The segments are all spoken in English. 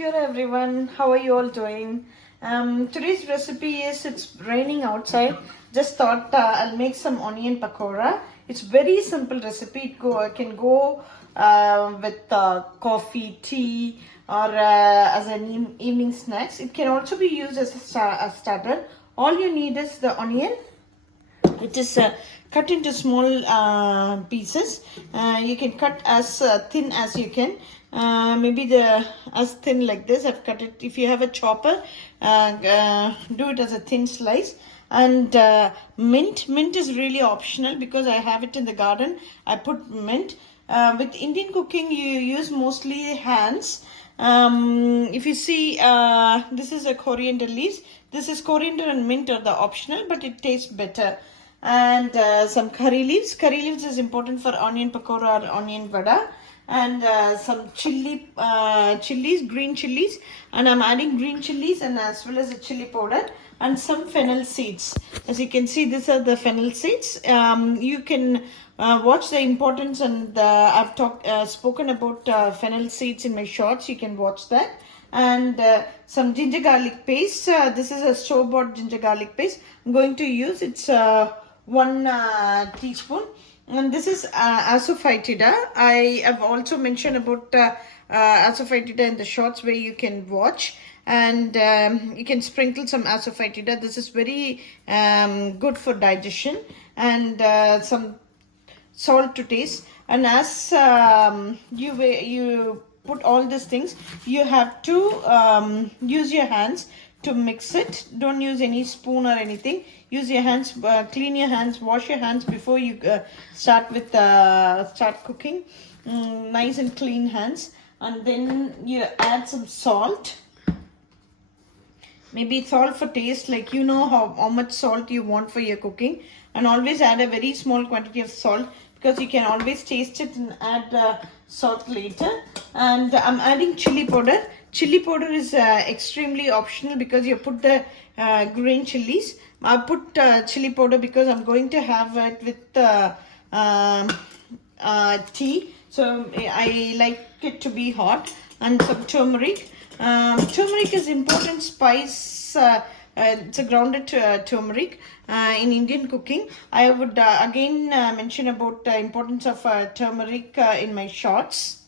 Kia everyone, how are you all doing? Today's recipe is it's raining outside. Just thought I'll make some onion pakora. It's very simple recipe. It can go with coffee, tea, or as an evening snacks. It can also be used as a starter. All you need is the onion. It is cut into small pieces. You can cut as thin as you can. Maybe as thin like this. I've cut it. If you have a chopper, do it as a thin slice. And mint is really optional because I have it in the garden. I put mint. With Indian cooking, you use mostly hands. If you see, this is a coriander leaves. This is coriander and mint are the optional, but it tastes better. And some curry leaves. Curry leaves is important for onion pakora or onion vada. And some chilies, green chilies. And I'm adding green chilies and as well as a chili powder. And some fennel seeds. As you can see, these are the fennel seeds. You can watch the importance, and I've spoken about fennel seeds in my shorts. You can watch that. And some ginger garlic paste. This is a store-bought ginger garlic paste. I'm going to use it's 1 teaspoon. And this is asafoetida. I have also mentioned about asafoetida in the shorts where you can watch. And you can sprinkle some asafoetida. This is very good for digestion. And some salt to taste. And as you put all these things, you have to use your hands to mix it. Don't use any spoon or anything. Use your hands, clean your hands, wash your hands before you start cooking. Nice and clean hands. And then you add some salt. Maybe salt for taste, like you know how much salt you want for your cooking. And always add a very small quantity of salt because you can always taste it and add salt later. And I'm adding chili powder. Chili powder is extremely optional because you put the green chilies. I put chili powder because I'm going to have it with tea. So I like it to be hot. And some turmeric. Turmeric is important spice. It's a grounded turmeric in Indian cooking. I would again mention about the importance of turmeric in my shorts.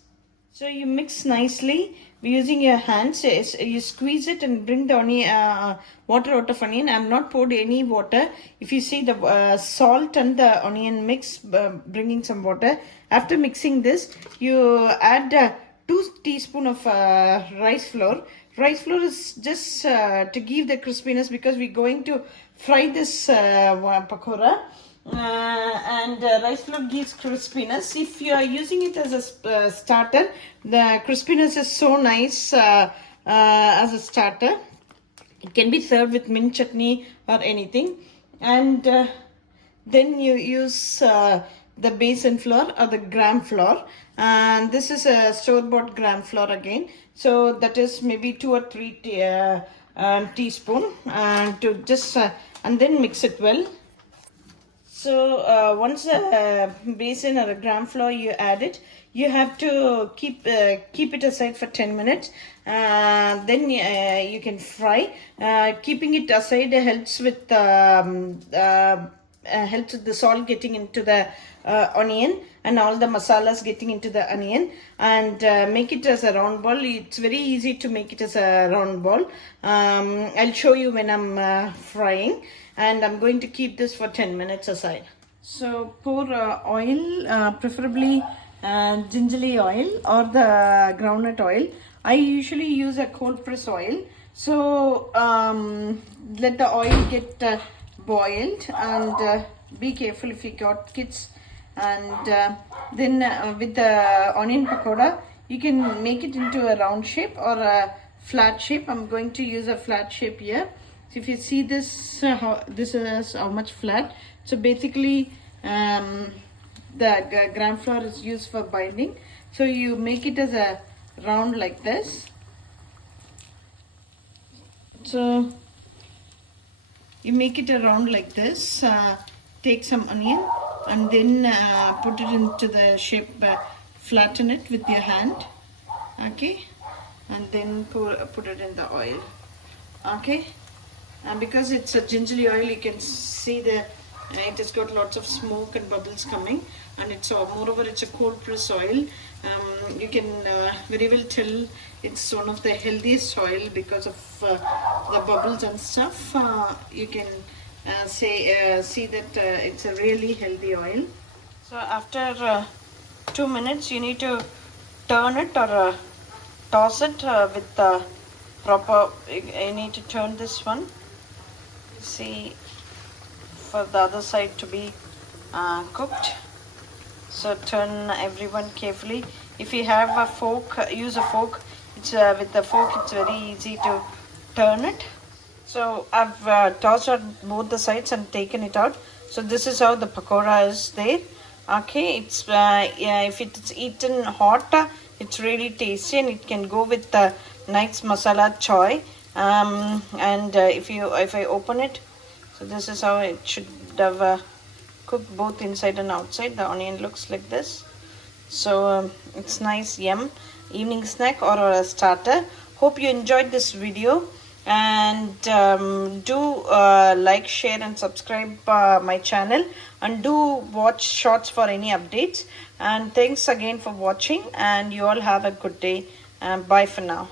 So you mix nicely using your hands. You squeeze it and bring the onion, water out of onion. I'm not poured any water. If you see the salt and the onion mix, bringing some water. After mixing this, you add 2 teaspoons of rice flour. Rice flour is just to give the crispiness because we're going to fry this pakora. And rice flour gives crispiness. If you are using it as a starter, the crispiness is so nice as a starter. It can be served with mint chutney or anything. And then you use the basin flour or the gram flour. And this is a store-bought gram flour again. So that is maybe 2 or 3 teaspoon. To just and then mix it well. So once a basin or a gram flour you add it, you have to keep it aside for 10 minutes. Then you can fry. Keeping it aside helps with the salt getting into the onion and all the masalas getting into the onion. And make it as a round ball. It's very easy to make it as a round ball. I'll show you when I'm frying. And I'm going to keep this for 10 minutes aside. So pour oil, preferably gingerly oil or the groundnut oil. I usually use a cold press oil. So let the oil get boiled, and be careful if you got kids. And then with the onion pakora, you can make it into a round shape or a flat shape. I'm going to use a flat shape here. So if you see this, this is how much flat. So basically the gram flour is used for binding. So you make it as a round like this. So you make it around like this. Take some onion and then put it into the shape, flatten it with your hand. Okay. and then put it in the oil. Okay, and because it's a gingerly oil, you can see it has got lots of smoke and bubbles coming, and it's moreover it's a cold press oil. You can very well tell it's one of the healthiest oil because of the bubbles and stuff. You can see that it's a really healthy oil. So after 2 minutes, you need to turn it or toss it with the proper. You need to turn this one. See, for the other side to be cooked. So turn everyone carefully. If you have a fork, use a fork. It's with the fork, it's very easy to turn it. So I've tossed on both the sides and taken it out. So this is how the pakora is there. Okay, it's yeah, if it's eaten hot, it's really tasty, and it can go with the nice masala choy. And if I open it, so this is how it should have cooked both inside and outside. The onion looks like this. So it's nice yum evening snack or a starter. Hope you enjoyed this video, and do like, share and subscribe my channel, and do watch shorts for any updates. And thanks again for watching, and you all have a good day. Bye for now.